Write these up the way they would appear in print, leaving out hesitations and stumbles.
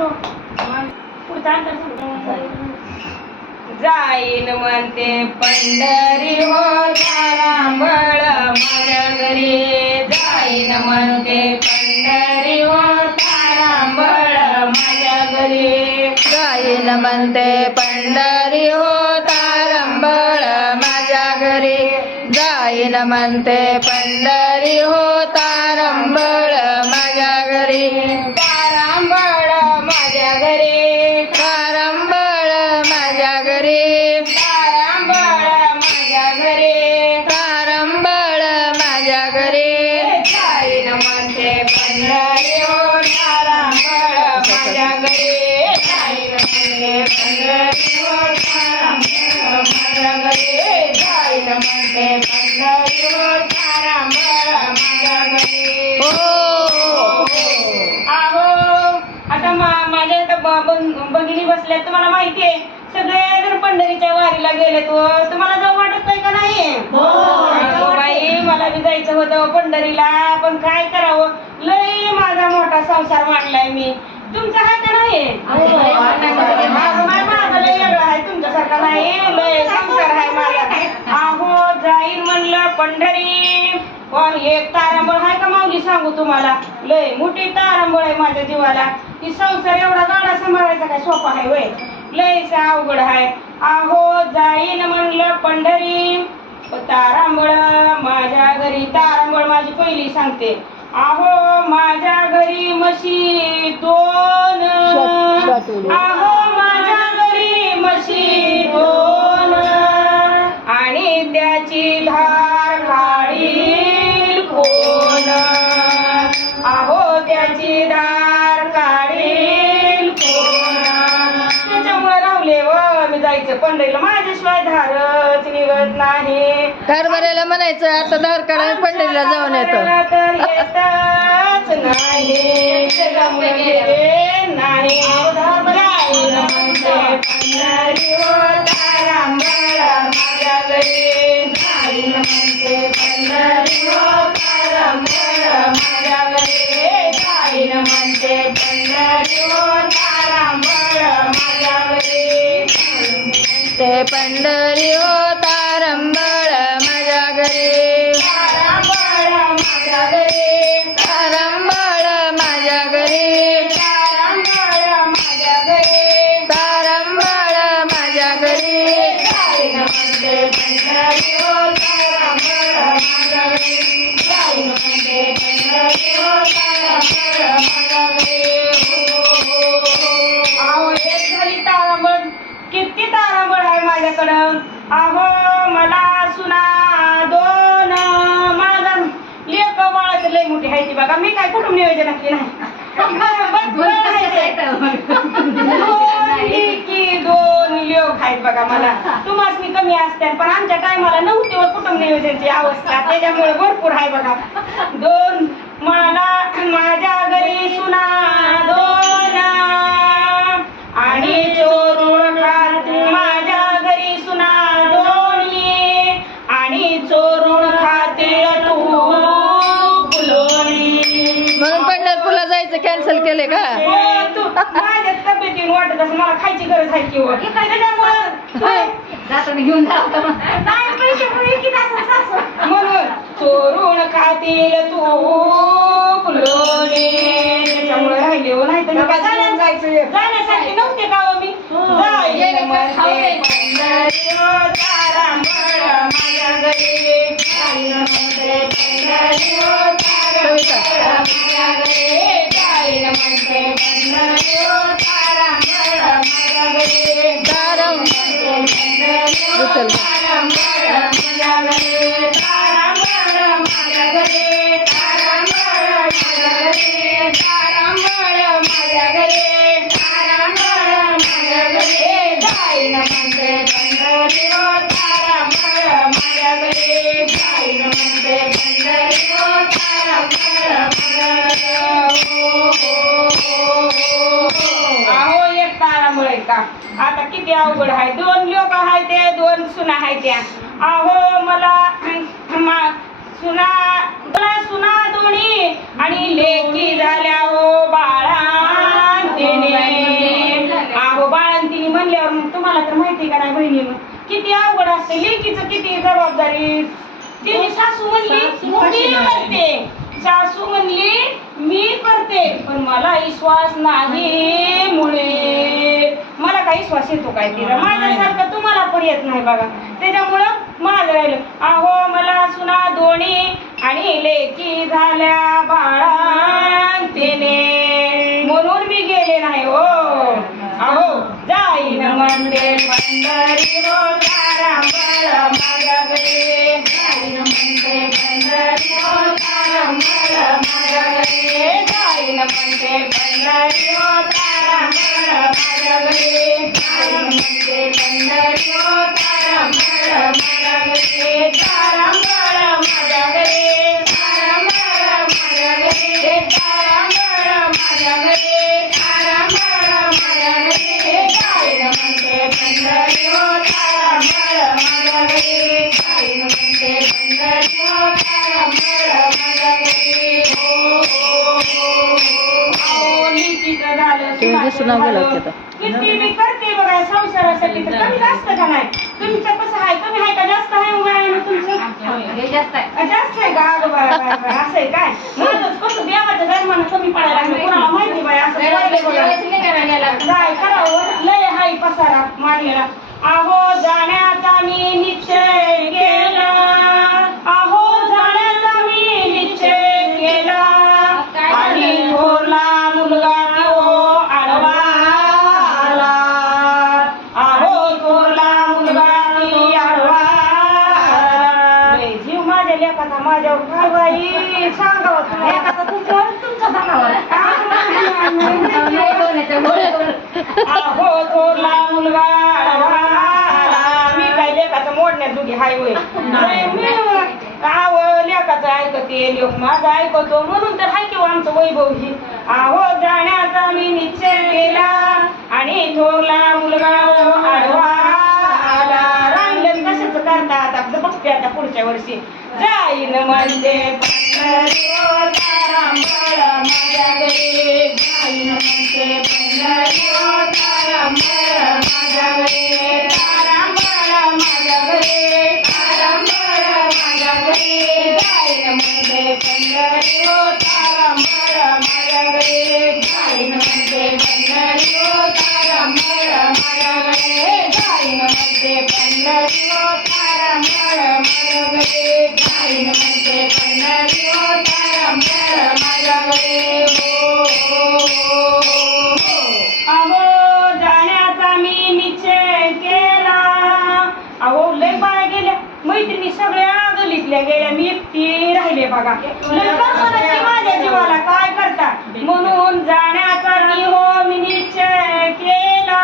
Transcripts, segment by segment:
वाजव. पुढचा अंतर जाईन म्हणते पंढरी हो तारांबळ माझ्या घरी. जाईन म्हणते पंढरी हो तारांबळ माझ्या घरी. जाईन म्हणते पंढरी हो तारंबळ माझ्या घरी. जाईन म्हणते पंढरी हो तारंबळ माझ्या घरी. तारांबळ माझ्या घरी. तारंबळ माझ्या घरी. तारांबळ माझ्या घरी. तारंबळ माझ्या घरी. जाईन म्हणते पंढरी हो तारांबळ माझ्या घरी. जाईन म्हणते पंढरी हो तारांबळ माझ्या घरी. जाईन म्हणते पंढरी हो तारांबळ माझ्या घरी. आहो आता माझ्या भगिनी बसल्या, तुम्हाला माहिती आहे सगळे जर पंढरीच्या वारीला गेले तुम्हाला जाऊ वाटत नाही का नाही? अगं बाई मला बी जायचं होतं पंढरीला, पण काय करावं, लय माझा मोठा संसार मांडलाय मी. तुमचा आहे का नाही? माझा लय वेगळा आहे, तुमच्यासारखा नाही, लय संसार आहे माझा. आहो जाईन म्हणलं पंढरी, पण एक तारांबळ आहे का माऊली सांगू तुम्हाला, लय मोठी तारांबळ आहे माझ्या जीवाला. ही संसार एवढा गाडा सांभाळायचा काय सोपा आहे वय, लयच अवघड आहे. आहो जाईन म्हणलं पंढरी, तारांबळ माझ्या घरी. तारांबळ माझी पहिली सांगते. आहो माझ्या घरी म्हशी दोन. आहो माझ्या घरी म्हशी दोन, आणि त्याची धार काढील कोण. आहो त्याची धार काढील कोण. त्याच्यामुळे राहुले व मी जायचं पंढरीला, माझ्याशिवाय धारच निघत नाही. कारभाराला म्हणायचं आता धार काढायला पंढरीला जाऊन येतो. तर येतच नाही, त्याच्यामुळे गेले नाही. जाईन म्हणते पंढरी हो तारांबळ माझ्या घरी. जाईन म्हणते पंढरी हो तारांबळ माझ्या घरी. जाईन म्हणते पंढरी हो तारांबळ माझ्या घरी. ते पंढरी हो तारंबळ माझ्या घरी. तारांबळ माझ्या घरी. तारंबळ माझ्या घरी. तारांबळ माझ्या घरी. तारंबळ माझ्या घरी. जाईन म्हणते पंढरी हो तारांबळ माझ्या घरी. जाईन म्हणते पंढरी हो तारांबळ माझ्या घरी. आहो एक झाली तारांबळ, किती तारांबळ आहे माझ्याकडं. आहो मला सुना दोन, माझा लेक बाळाचं लय मोठी आहे ती बघा, मी काय कुटुंब नियोजन केली नाही. दोन लेक आहेत बघा मला. तुम्हाला कमी असतात, पण आमच्या टायमाला नव्हती व कुटुंब नियोजनची अवस्था, त्याच्यामुळे भरपूर आहे बघा. दोन मला माझ्या घरी सुना दोन, आणि चोरून खात माझ्या घरी सुना दोन्ही, आणि चोरून खातील तूप लोणी. म्हणून पंढरपूरला जायचं कॅन्सल केले का? हो, तू माझ्या तब्येतीने वाटत असं मला खायची गरज आहे की घेऊन जा म्हणून चोरून खातील तूप लोणी. त्याच्यामुळे राहिले हो, नाही तर काय जाण्यासाठी नव्हते का हो मी. जाईन म्हणते पंढरी हो तारांबळ माझ्या घरी. जाईन म्हणते पंढरी हो तारांबळ माझ्या घरी. जाईन म्हणते पंढरी हो तारांबळ माझ्या घरी. तारं म्हणते पंढरी हो तारांबळ माझ्या घरी. तारांबळ माझ्या घरी. तारांबळ माझ्या घरी. तारांबळ माझ्या घरी. तारांबळ माझ्या घरी. जाईन म्हणते पंढरी हो तारांबळ माझ्या घरी. जाईन म्हणते पंढरी हो तारांबळ माझ्या घरी. आहो एक तारांबळ आहे का, आता किती अवघड आहे. दोन लोक आहेत ते, दोन सुना आहेत त्या. आहो मला सुना दोन्ही, आणि लेकी झाल्या हो बाळा तिने. माहिती का नाही बहिणीनं किती अवघड असते लेकीचं किती जबाबदारी. तिने सासू म्हणली मी करते, सासू म्हणली मी करते, पण मला विश्वास नाही मुळे मला काही विश्वास येतो काय तिला माझ्यासारखं तुम्हाला पण येत नाही बघा. त्याच्यामुळं माझं राहिलं. अहो मला सुना दोन्ही आणि लेकी झाल्या बाळांतेने म्हणून मी गेले नाही हो. अहो जाईन म्हणते पंढरी हो तारांबळ माझ्या घरी, जाईन म्हणते पंढरी हो तारांबळ माझ्या घरी, जाईन म्हणते पंढरी हो तारांबळ माझ्या घरी, जाईन म्हणते पंढरी हो तारांबळ माझ्या घरी, तारांबळ माझ्या घरी, तारांबळ माझ्या घरी, तारांबळ माझ्या घरी, तारांबळ माझ्या घरी, जाईन म्हणते पंढरी हो तारांबळ माझ्या घरी, जाईन म्हणते पंढरी हो तारांबळ माझ्या घरी. लेकीचं झालं, सुनाचं झालं, किती मी करते बघा संसारासाठी तर कमी जास्त का नाही. तुमचं कसं आहे, कमी आहे का जास्त आहे वयानं तुमचं? जास्त आहे का? अगं बाय बाय बाय, असं आहे काय? माझंच कसं देवाच्या धर्मानं कमी पडायला लागलं कोणाला माहिती बाय असं पाहिलं बघा. काय करावं लय हाय पसारा मांडलेला. अहो जाण्याचा मी निश्चय केला, अहो जाण्याचा मी निश्चय केला, आणि थोरला मुलगा तो आडवा आला, अहो थोरला मुलगा ती आडवा आला. लय जीव माझ्या लेकाचा माझ्यावर काय बाई सांगावं तुम्ही एकाचा तुमच्यावर तुमचा धनावर. अहो थोरला मुलगा आडवा आला. मी काय लेकाचं मोडण्यात दुगी हाय होय. आव लेकाचं ऐकते लोक माझं ऐकतो म्हणून तर हाय किंवा आमचं वैभव ही. अहो जाण्याचा मी निश्चय केला, आणि थोरला मुलगा आडवा आला. राहिलं कशाच करता आता बघते आता पुढच्या वर्षी. जाईन म्हणते पंढरी हो तारांबळ माझ्या घरी, जाईन म्हणते पंढरी हो तारांबळ माझ्या घरी, तारांबळ माझ्या घरी, तारांबळ माझ्या घरी, जाईन म्हणते पंढरी हो तारांबळ माझ्या घरी, जाईन म्हणते पंढरी हो तारांबळ माझ्या घरी, जाईन म्हणते पंढरी हो तारांबळ माझ्या घरी, जाईन म्हणते पंढरी हो तारांबळ माझ्या घरी. अहो जाण्याचा मी निश्चय केला. अहो लय बाया गेल्या, मैत्रिणी सगळ्या गलीतल्या गेल्या, मी एकटी राहिले बघा. लय करमना माझ्या जीवाला काय करता, म्हणून जाण्याचा मी हो मी निश्चय केला.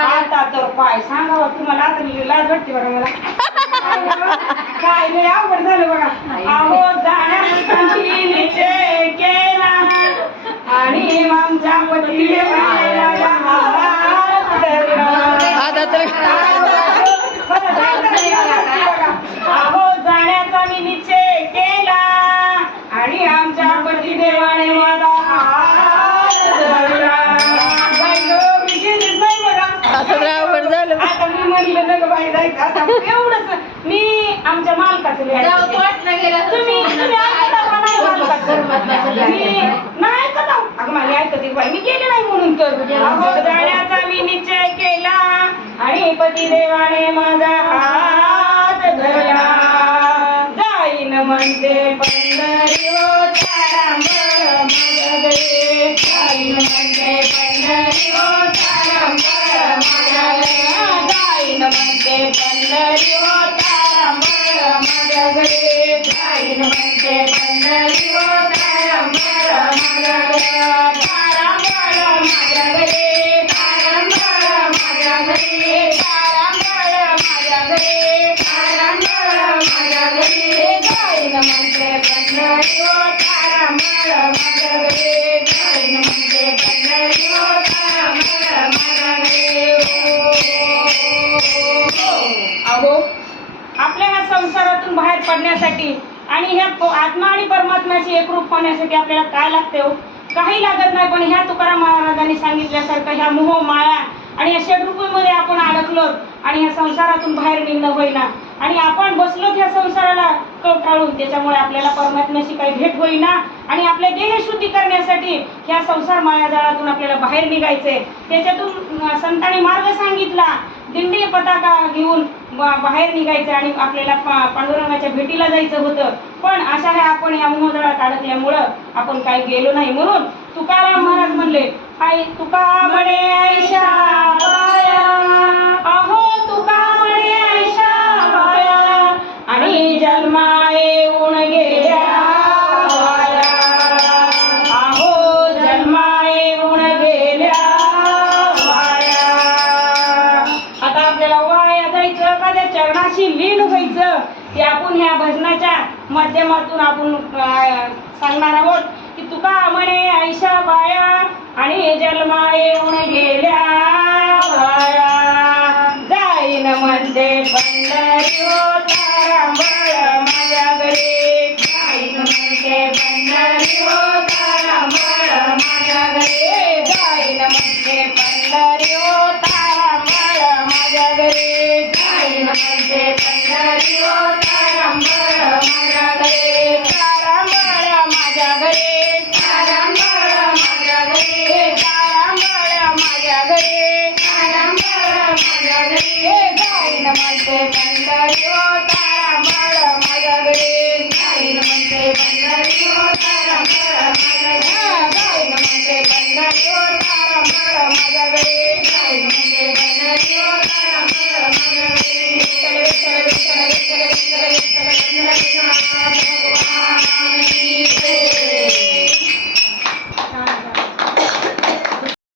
आता तर काय सांगावं तुम्हाला, आता मी लाज वाटते बघा मला. काय लय अवघड झालं बघा. अहो जाण्याचा मी निश्चय केला, आणि आमच्या पती आता तर अहो जाण्याचा मी निश्चय केला, आणि आमच्या पतिदेवाने मला हात धरला. मी गेलीच नाही बघा. आता तर अवघड झालं. आता मी म्हणलं नग बाई जायचं आता एवढंच. मी आमच्या मालकाचं तुम्ही ऐकता का नाही मालकाचं? मी नाही ऐकत आहो. अगं मला ऐकते बाई, मी गेले नाही म्हणून तर. अहो जाण्याचा मी निश्चय केला, आणि पतिदेवाने माझा हात धरला. जाईन म्हणते पंढरी हो तारांबळ माझ्या घरी, जाईन म्हणते पंढरी हो तारांबळ माझ्या घरी, जाईन म्हणते पंढरी हो तारांबळ माझ्या घरी, जाईन म्हणते पंढरी हो तारांबळ माझ्या घरी, तारांबळ माझ्या घरी, तारांबळ माझ्या घरी, तारांबळ माझ्या घरी, तारांबळ माझ्या घरी, जाईन म्हणते पंढरी हो तारांबळ माझ्या घरी, जाईन म्हणते पंढरी हो तारांबळ माझ्या घरी. अहो आपल्या ह्या संसारातून बाहेर पडण्यासाठी आणि ह्या आत्मा आणि परमात्म्याशी एकरूप होण्यासाठी आपल्याला काय लागते हो? काही लागत नाही. पण ह्या तुकाराम महाराजांनी सांगितल्यासारखं ह्या मोह माया आणि या षड्रूपमध्ये आपण अडकलो आणि या संसारातून बाहेर निघणं होईना आणि आपण बसलो त्या संसाराला कवटाळून. त्याच्यामुळे आपल्याला परमात्म्याशी काही भेट होईना आणि आपल्या देहशुद्धी करण्यासाठी ह्या संसार मायाजाळातून आपल्याला बाहेर निघायचंय. त्याच्यातून संतांनी मार्ग सांगितला, दिंडी पताका घेऊन बाहेर निघायचं आणि आपल्याला पांडुरंगाच्या भेटीला जायचं होतं. पण अशा ह्या आपण या मोहजाळात अडकल्यामुळं आपण काही गेलो नाही. म्हणून तुकाराम महाराज म्हणले, आई तुका म्हणे ऐशा बाया, अहो तुका म्हणे ऐशा बाया, आणि जन्मा येऊन गेल्या बाया, अहो जन्मा येऊन गेल्या बाया. आता आपल्याला वाया जायचं का त्या चरणाशी लीन व्हायचं ते आपण ह्या भजनाच्या माध्यमातून आपण सांगणार आहोत की तुका म्हणे ऐशा बाया आणि जन्मा येऊन गेल्या बाया. जाईन म्हणते पंढरी हो तारांबळ माझ्या घरी, जाईन म्हणते पंढरी हो तारांबळ माझ्या घरी, जाईन म्हणते पंढरी हो तारांबळ माझ्या घरी, जाईन म्हणते पंढरी हो तारांबळ माझ्या घरी, तारांबळ माझ्या घरी, तारांबळ माझ्या घरी, तारांबळ माझ्या घरी, तारांबळ माझ्या घरी, जाईन म्हणते पंढरी हो तारांबळ माझ्या घरी, जाईन म्हणते पंढरी हो तारांबळ माझ्या घरी, जाईन म्हणते पंढरी हो तारांबळ माझ्या घरी, जाईन म्हणते पंढरी हो तारांबळ